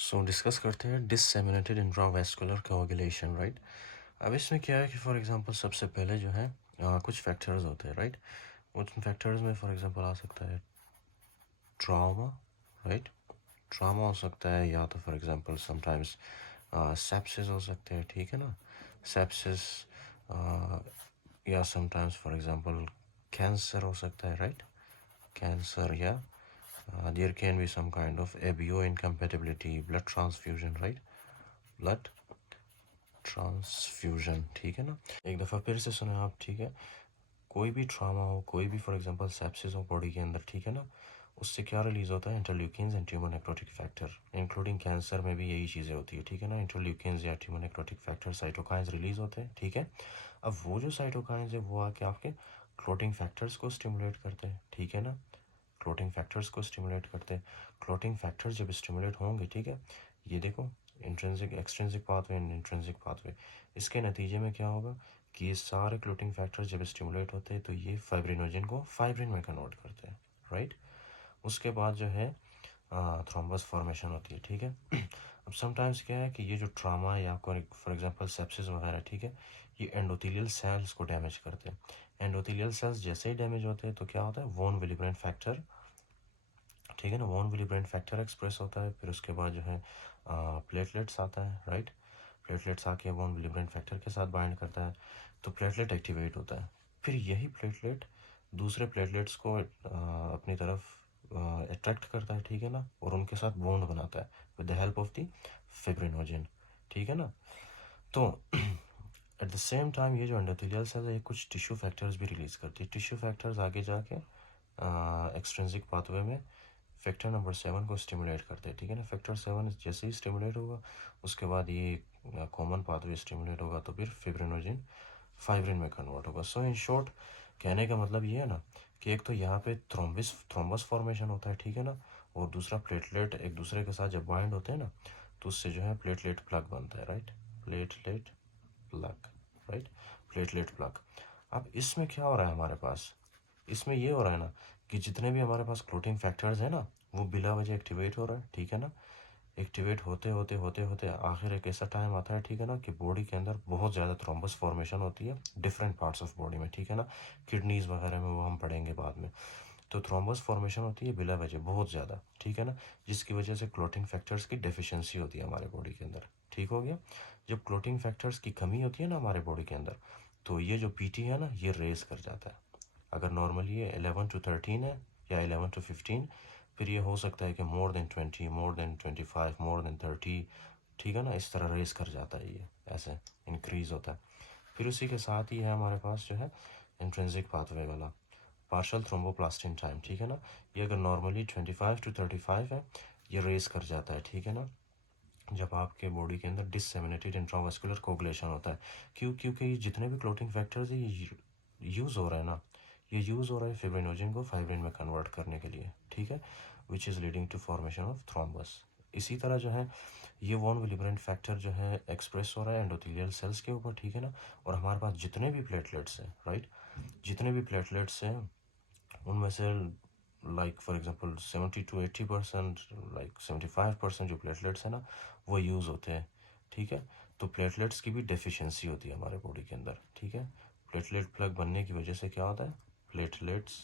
सो discuss करते हैं डिससेमिनेटेड intravascular कोagulation, right. अब इसमें क्या है कि फॉर एग्जांपल सबसे पहले जो है कुछ फैक्टर्स होते हैं, राइट। उन फैक्टर्स में फॉर एग्जांपल आ सकता है ट्रॉमा, राइट। ट्रॉमा हो सकता है, या तो फॉर एग्जांपल समटाइम्स सेप्सिस हो सकते हैं, ठीक है ना। सेप्सिस या समटाइम्स फॉर एग्जांपल कैंसर हो सकता है, राइट। कैंसर, या there can be some kind of ABO incompatibility, blood transfusion, right। Blood transfusion, ठीक है ना। एक दफ़ा फिर से सुने आप, ठीक है। कोई भी ट्रामा हो, कोई भी फॉर एग्जांपल सेप्सिस हो बॉडी के अंदर, ठीक है ना, उससे क्या रिलीज होता है, interleukins and tumour necrotic factor. Including cancer में भी यही चीज़ें होती है, ठीक है ना। इंटरल्यूकिन्स या tumour necrotic factor, cytokines release होते हैं, ठीक है। अब वो जो साइटोकाइंस है वो आके आपके क्लोटिंग फैक्टर्स को स्टिमुलेट करते हैं, ठीक है ना। क्लोटिंग फैक्टर्स को स्टिमुलेट करते हैं। क्लोटिंग फैक्टर्स जब स्टिमुलेट होंगे, ठीक है, ये देखो intrinsic extrinsic pathway and intrinsic pathway, इसके नतीजे में क्या होगा कि ये सारे क्लोटिंग फैक्टर्स जब स्टिमुलेट होते हैं तो ये फाइब्रिनोजन को फाइब्रिन में कन्वर्ट करते हैं, राइट। उसके बाद जो है थ्रोम्बस फॉर्मेशन होती है, ठीक है। अब समटाइम्स क्या है कि ये जो ट्रामा या फॉर एग्जांपल सेप्सिस वगैरह, ठीक है, ये एंडोथेलियल सेल्स को डैमेज करते हैं। एंडोथेलियल सेल्स जैसे ही डैमेज होते हैं तो क्या होता है, वॉन विलिब्रेंट फैक्टर, ठीक है ना, वॉन विलिब्रेंट फैक्टर एक्सप्रेस होता है। फिर उसके बाद जो है प्लेटलेट्स आता है, राइट। प्लेटलेट्स आके वॉन विलिब्रेंट फैक्टर के साथ बाइंड करता है, तो प्लेटलेट एक्टिवेट होता है। फिर यही प्लेटलेट दूसरे प्लेटलेट्स को अपनी तरफ अट्रैक्ट करता है, ठीक है ना, और उनके साथ बॉन्ड बनाता है with the help of the fibrinogen, ठीक है ना। तो एट द सेम टाइम ये जो एंडोथेलियल सेल है, कुछ टिश्यू फैक्टर्स भी रिलीज करती है। टिश्यू फैक्टर्स आगे जाके एक्सट्रिंसिक पाथवे में फैक्टर नंबर 7 को स्टिमुलेट करते हैं, ठीक है ना। फैक्टर 7 जैसे ही स्टिमुलेट होगा उसके बाद ये कॉमन पाथवे स्टिमुलेट होगा, तो फिर फिब्रिनोजन फाइब्रिन में कन्वर्ट होगा। सो इन शॉर्ट कहने का मतलब ये है ना कि एक तो यहाँ पे थ्रोम्बस फॉर्मेशन होता है, ठीक है ना, और दूसरा प्लेटलेट एक दूसरे के साथ जब बाइंड होते हैं ना तो उससे जो है प्लेटलेट प्लग बनता है, right. Platelet plug, right. Platelet plug. अब इसमें क्या हो रहा है हमारे पास, इसमें ये हो रहा है ना कि जितने भी हमारे पास क्लोटिंग फैक्टर्स है ना वो बिला वजह एक्टिवेट हो रहा है, ठीक है ना। एक्टिवेट होते होते होते होते आखिर एक ऐसा टाइम आता है, ठीक है ना, कि बॉडी के अंदर बहुत ज़्यादा थ्रोम्बस फॉर्मेशन होती है डिफरेंट पार्ट्स ऑफ बॉडी में, ठीक है ना। किडनीज वगैरह में वो हम पढ़ेंगे बाद में। तो थ्रोम्बस फॉर्मेशन होती है बिला वजह बहुत ज़्यादा, ठीक है ना, जिसकी वजह से क्लोटिंग फैक्टर्स की डेफिशिएंसी होती है हमारे बॉडी के अंदर, ठीक हो गया। जब क्लोटिंग फैक्टर्स की कमी होती है ना हमारे बॉडी के अंदर, तो ये जो पीटी है ना ये रेस कर जाता है। अगर नॉर्मली ये 11 to 13 है या 11 to 15, फिर ये हो सकता है कि more than 20, more than 25, more than 30, ठीक है ना, इस तरह रेस कर जाता है, ये ऐसे इंक्रीज़ होता है। फिर उसी के साथ ही है हमारे पास जो है इंट्रिंसिक पाथवे वाला पार्शल थ्रोम्बोप्लास्टिन टाइम, ठीक है ना। ये अगर नॉर्मली 25 to 35 है, ये रेस कर जाता है, ठीक है ना, जब आपके बॉडी के अंदर डिससेमिनेटेड इंट्रावास्कुलर कोगुलेशन होता है। क्योंकि ये जितने भी क्लोटिंग फैक्टर्स है ये यूज़ हो रहा है ना, ये यूज़ हो रहा है फिब्रिनोजन को फाइब्रिन में कन्वर्ट करने के लिए, ठीक है, which is leading to formation of thrombus. इसी तरह जो है ये वॉन विलिब्रेंट फैक्टर जो है एक्सप्रेस हो रहा है एंडोथेलियल सेल्स के ऊपर, ठीक है ना। और हमारे पास जितने भी प्लेटलेट्स हैं, राइट, जितने भी प्लेटलेट्स हैं उनमें से like for example 70 to 80%, like 75% जो प्लेटलेट्स है ना वो यूज़ होते हैं, ठीक है। तो प्लेटलेट्स की भी डेफिशिएंसी होती है हमारे बॉडी के अंदर, ठीक है। प्लेटलेट प्लग बनने की वजह से क्या होता है, प्लेटलेट्स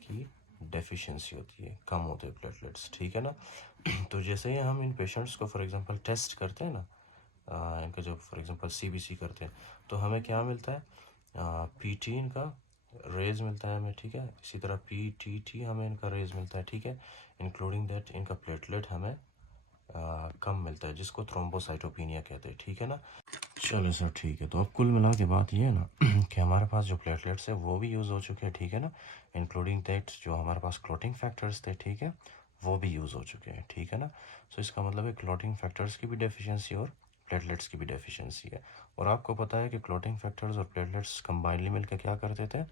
की डेफिशिएंसी होती है, कम होते हैं प्लेटलेट्स, ठीक है ना। तो जैसे ही हम इन पेशेंट्स को फॉर एग्जांपल टेस्ट करते हैं ना, इनका जब फॉर एग्जांपल सीबीसी करते हैं तो हमें क्या मिलता है, पीटी इनका रेज मिलता है हमें, ठीक है। इसी तरह पीटीटी हमें इनका रेज मिलता है, ठीक है। इंक्लूडिंग दैट इनका प्लेटलेट हमें कम मिलता है, जिसको थ्रोम्बोसाइटोपिनिया कहते हैं, ठीक है ना। चलो सर ठीक है, तो अब कुल मिला के बात ये है ना कि हमारे पास जो प्लेटलेट्स है वो भी यूज़ हो चुके हैं, ठीक है ना। इंक्लूडिंग दैट जो हमारे पास क्लोटिंग फैक्टर्स थे, ठीक है, वो भी यूज़ हो चुके हैं, ठीक है ना। सो इसका मतलब है क्लोटिंग फैक्टर्स की भी डेफिशिएंसी और प्लेटलेट्स की भी डेफिशिएंसी है। और आपको पता है कि क्लोटिंग फैक्टर्स और प्लेटलेट्स कंबाइनली मिलकर क्या करते थे,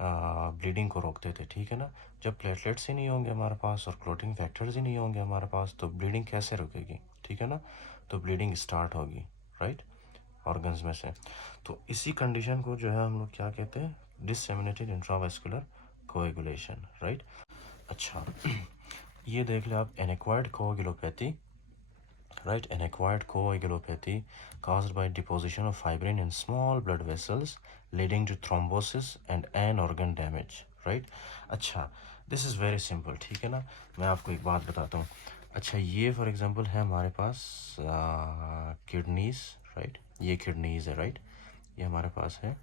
ब्लीडिंग को रोकते थे, ठीक है ना। जब प्लेटलेट्स ही नहीं होंगे हमारे पास और क्लोटिंग फैक्टर्स ही नहीं होंगे हमारे पास तो ब्लीडिंग कैसे रुकेगी, ठीक है ना। तो ब्लीडिंग स्टार्ट होगी, राइट, ऑर्गन्स में से। तो इसी कंडीशन को जो है हम लोग क्या कहते हैं, डिससेमिनेटेड इंट्रावेस्कुलर कोएगुलेशन, राइट। अच्छा ये देख ले आप, एनेक्वायर्ड कोएगुलोपैथी, right? An acquired coagulopathy caused by deposition of fibrin in small blood vessels leading to thrombosis and an organ damage, right? अच्छा, this is very simple, ठीक है ना? मैं आपको एक बात बताता हूँ. अच्छा, ये फॉर एग्जांपल है हमारे पास किडनीज, राइट? ये किडनीज है, राइट? ये हमारे पास है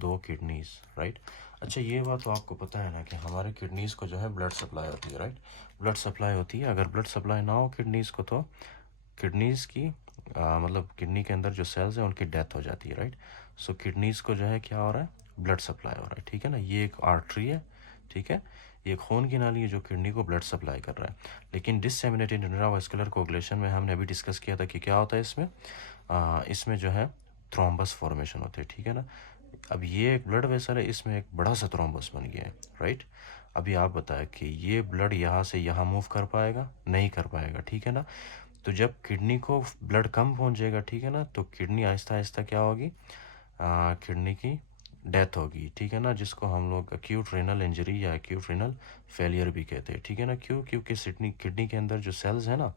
2 किडनीज, राइट? अच्छा, ये बात तो आपको पता है ना कि हमारे किडनीज को जो है ब्लड सप्लाई होती है, राइट? ब्लड सप्लाई होती है. अगर ब्लड सप्लाई ना हो किडनीज को तो किडनीज की मतलब किडनी के अंदर जो सेल्स हैं उनकी डेथ हो जाती है, राइट? सो किडनीज को जो है क्या हो रहा है, ब्लड सप्लाई हो रहा है, ठीक है ना? ये एक आर्टरी है, ठीक है? ये खून की नाली है जो किडनी को ब्लड सप्लाई कर रहा है. लेकिन डिससेमिनेटेड इंट्रावास्कुलर कोगुलेशन में हमने अभी डिस्कस किया था कि क्या होता है इसमें, इसमें जो है थ्रोम्बस फॉर्मेशन होते हैं, ठीक है ना? अब ये एक ब्लड वेसल है, इसमें एक बड़ा सा थ्रोम्बस बन गया है, राइट? अभी आप बताएं कि ये ब्लड यहाँ से यहाँ मूव कर पाएगा? नहीं कर पाएगा, ठीक है ना? तो जब किडनी को ब्लड कम पहुंचेगा, ठीक है ना, तो किडनी आहिस्ता आहिस्ता क्या होगी, किडनी की डेथ होगी, ठीक है ना? जिसको हम लोग एक्यूट रेनल इंजरी या एक्यूट रेनल फेलियर भी कहते हैं, ठीक है ना? क्यों? क्योंकि किडनी के अंदर जो सेल्स है ना,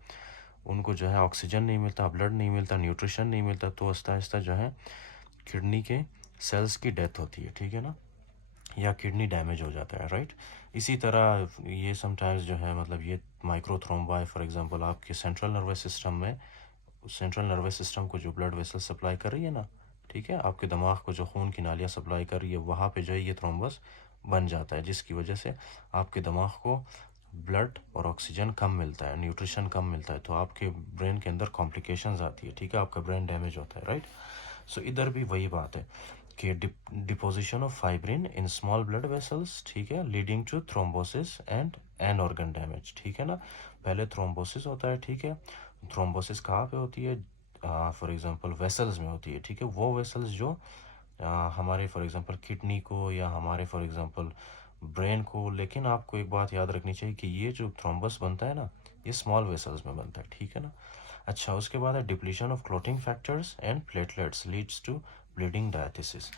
उनको जो है ऑक्सीजन नहीं मिलता, ब्लड नहीं मिलता, न्यूट्रिशन नहीं मिलता, तो आहिस्ता आहिस्ता जो है किडनी के सेल्स की डेथ होती है, ठीक है ना? या किडनी डैमेज हो जाता है, राइट? इसी तरह ये समटाइम्स जो है मतलब ये माइक्रोथ्रोम्बाई फॉर एग्जांपल आपके सेंट्रल नर्वस सिस्टम में, सेंट्रल नर्वस सिस्टम को जो ब्लड वेसल सप्लाई कर रही है ना, ठीक है, आपके दिमाग को जो खून की नालियाँ सप्लाई कर रही है, वहाँ पे जो है ये थ्रोम्बस बन जाता है, जिसकी वजह से आपके दिमाग को ब्लड और ऑक्सीजन कम मिलता है, न्यूट्रिशन कम मिलता है, तो आपके ब्रेन के अंदर कॉम्प्लिकेशंस आती है, ठीक है? आपका ब्रेन डैमेज होता है, राइट? सो इधर भी वही बात है कि deposition of fibrin in small blood vessels, ठीक है, leading to thrombosis and an organ damage, ठीक है ना? पहले थ्रोम्बोसिस होता है, ठीक है? थ्रोम्बोसिस कहाँ पे होती है? फॉर एग्जांपल वेसल्स में होती है, ठीक है? वो वेसल्स जो हमारे फॉर एग्जांपल किडनी को या हमारे फॉर एग्जांपल ब्रेन को, लेकिन आपको एक बात याद रखनी चाहिए कि ये जो थ्रोम्बस बनता है ना, ये स्मॉल वेसल्स में बनता है, ठीक है ना? अच्छा, उसके बाद है depletion of clotting factors and platelets leads to bleeding diathesis.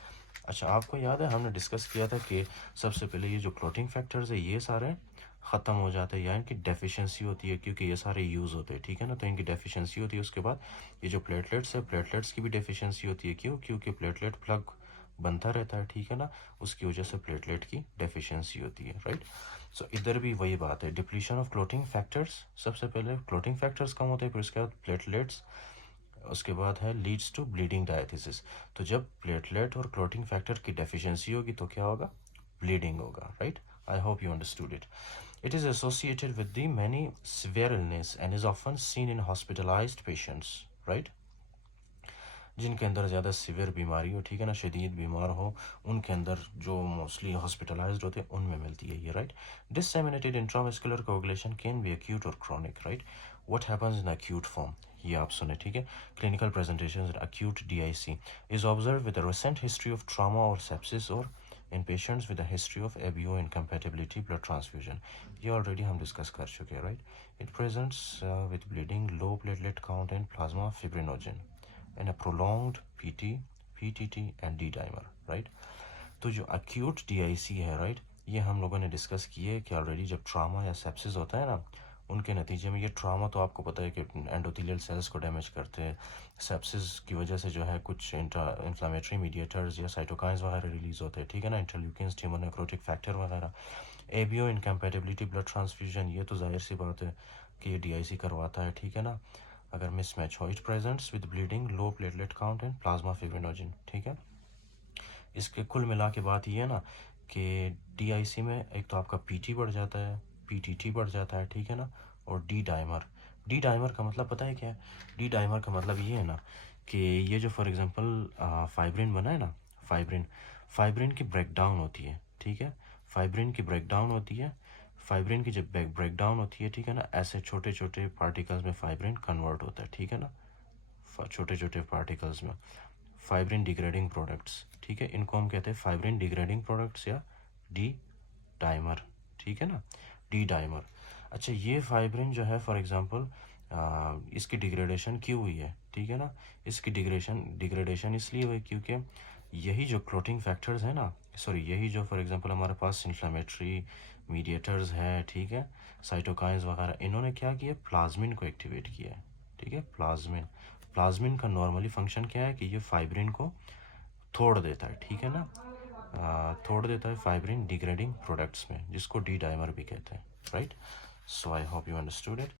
अच्छा, आपको याद है हमने डिस्कस किया था कि सबसे पहले ये जो क्लॉटिंग फैक्टर्स है ये सारे ख़त्म हो जाते हैं या इनकी डेफिशिएंसी होती है, क्योंकि ये सारे यूज़ होते हैं, ठीक है ना? तो इनकी डेफिशिएंसी होती है. उसके बाद ये जो प्लेटलेट्स है, प्लेटलेट्स की भी डेफिशिएंसी होती है. क्यों? क्योंकि प्लेटलेट प्लग बनता रहता है, ठीक है ना? उसकी वजह से प्लेटलेट की डेफिशिएंसी होती है, राइट? सो इधर भी वही बात है, डिप्लीशन ऑफ क्लॉटिंग फैक्टर्स, सबसे पहले क्लॉटिंग फैक्टर्स कम होते हैं, फिर उसके बाद प्लेटलेट्स, उसके बाद है लीड्स टू ब्लीडिंग डायथिसिस. तो जब प्लेटलेट और क्लॉटिंग फैक्टर की डेफिशिएंसी होगी तो क्या होगा? ब्लीडिंग होगा, right? I hope you understood it. It is associated with the many severe illness and is often seen in hospitalized patients, right? जिनके अंदर ज़्यादा सीवियर बीमारी हो, ठीक है ना, शदीद बीमार हो, उनके अंदर जो मोस्टली हॉस्पिटलाइज्ड होते हैं उनमें मिलती है ये, right? Disseminated intramuscular coagulation can be acute और chronic, right? What happens in acute form, ये आप सुने, ठीक है? Clinical presentation acute DIC is observed with a recent history of trauma or sepsis or in patients with a history of ABO incompatibility blood transfusion. ये already हम discuss कर चुके हैं, right? It presents with bleeding, low platelet count and plasma fibrinogen and a prolonged PT, PTT and D-dimer, right? तो जो acute DIC है, right, ये हम लोगों ने डिस्कस किए कि ऑलरेडी जब ट्रामा या सेप्सिस होता है ना, उनके नतीजे में, ये ट्रामा तो आपको पता है कि एंडोथेलियल सेल्स को डैमेज करते हैं, सेप्सिस की वजह से जो है कुछ इंफ्लामेटरी मीडिएटर्स या साइटोकाइंस वगैरह रिलीज होते हैं, ठीक है ना, इंटरल्यूकिन्स, ट्यूमर नेक्रोटिक फैक्टर वगैरह. एबीओ इनकम्पैटिबिलिटी ब्लड ट्रांसफ्यूजन, ये तो जाहिर सी बात है कि ये DIC करवाता है, ठीक है ना, अगर मिसमैच हो. It presents with bleeding, low platelet count and plasma fibrinogen, ठीक है? इसके कुल मिला के बात ये है ना कि DIC में एक तो आपका PT बढ़ जाता है, PTT बढ़ जाता है, ठीक है ना, और डी डाइमर का मतलब पता है क्या है? डी डाइमर का मतलब ये है ना कि ये जो फॉर एग्जांपल फाइब्रिन बना है ना, फाइब्रिन फाइब्रिन की ब्रेकडाउन होती है, ठीक है? फाइब्रिन की ब्रेकडाउन होती है. फाइब्रिन की जब ब्रेकडाउन होती है, ठीक है ना, ऐसे छोटे छोटे पार्टिकल्स में फाइब्रिन कन्वर्ट होता है, ठीक है ना, छोटे छोटे पार्टिकल्स में फाइब्रिन डिग्रेडिंग प्रोडक्ट्स, ठीक है, इनको हम कहते हैं फाइब्रिन डिग्रेडिंग प्रोडक्ट्स या डी डाइमर, ठीक है ना, डी डाइमर. अच्छा, ये फाइब्रिन जो है फॉर एग्जांपल इसकी डिग्रेडेशन क्यों हुई है, ठीक है ना? इसकी डिग्रेडेशन इसलिए हुई क्योंकि यही जो क्लोटिंग फैक्टर्स है ना, सॉरी यही जो फॉर एग्जांपल हमारे पास इन्फ्लेमेटरी मीडिएटर्स है, ठीक है, साइटोकाइंस वगैरह, इन्होंने क्या किया, प्लाज्मिन को एक्टिवेट किया है, ठीक है। प्लाज्मिन प्लाज्मिन का नॉर्मली फंक्शन क्या है कि ये फाइब्रिन को तोड़ देता है, ठीक है ना, तोड़ देता है फाइब्रिन डिग्रेडिंग प्रोडक्ट्स में, जिसको डी डाइमर भी कहते हैं, right. So I hope you understood it.